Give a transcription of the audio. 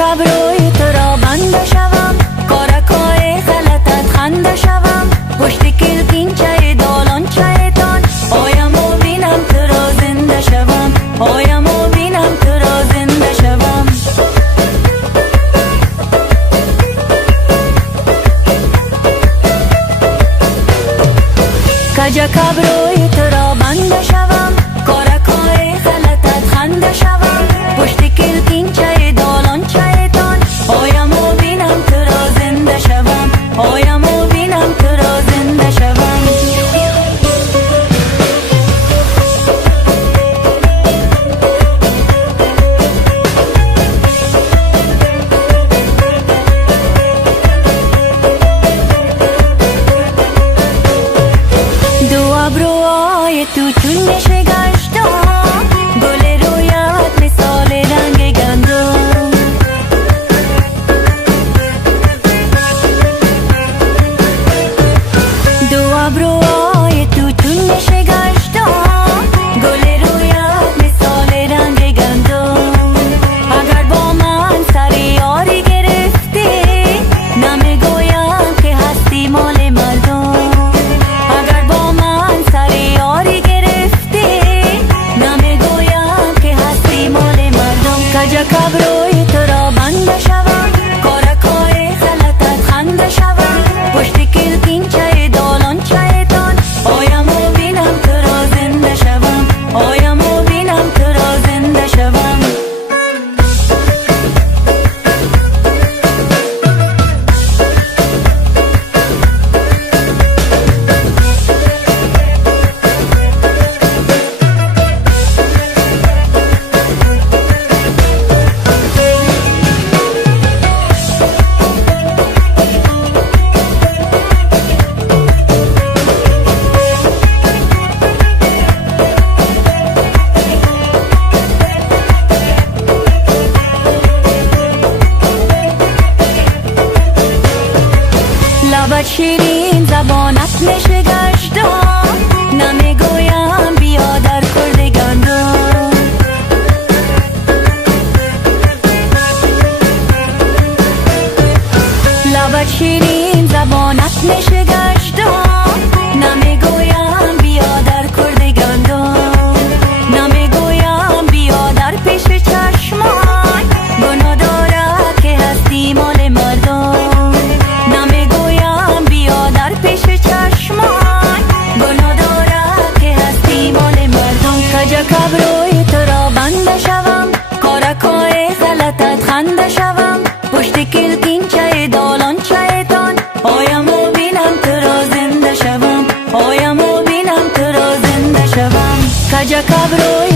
کب روی تو را بنده شوم، کارکای غلطت خنده شوم، پشت کلکینچه دالانچه تان آیم و بینم تو را زنده شوم، آیم و بینم تو را زنده شوم. کج کب روی تو را بنده شوم، کارکای غلطت خنده شوم، پشت کلکینچه دالانچه تان آیم و بینم تو را زنده شوم، آیم و بینم تو را زنده شوم. دو ابروهای تو چون نشه گشتم، گل رویت مثال رنگ گندم. دو ابروهای تو چون نشه گشتم، گل رویت مثال رنگ گندم. اگر با من سر یاری گرفتی، نمیگویم که هستی مال مردم. اگر با من سر یاری گرفتی، نمیگویم که هستی مال مردم. کج کب روی تو را بنده شوم، کارکای غلطت خنده شوم، پشت کلکینچه دالانچه تان آیم و بینم تو را زنده شوم، آیم و بینم تو را زنده شوم. لبت شیرین زبانت نشه گشتم، نمیگویم بیا در کرد گندم. لبت شیرین زبانت نشه گشتم، نمیگویم بیا در کرد گندم. نمیگویم بیا در پیش چشمان، گناه دارد که هستی مال مردم. نمیگویم بیا در پیش چشمان، گناه دارد که هستی مال مردم. کج کب روی تو را بنده شوم، کارکای غلطت خنده شوم، پشت کلکینچه دالانچه تان آیم و بینم تو را زنده شوم، آیم و بینم تو را زنده شوم. کج کب روی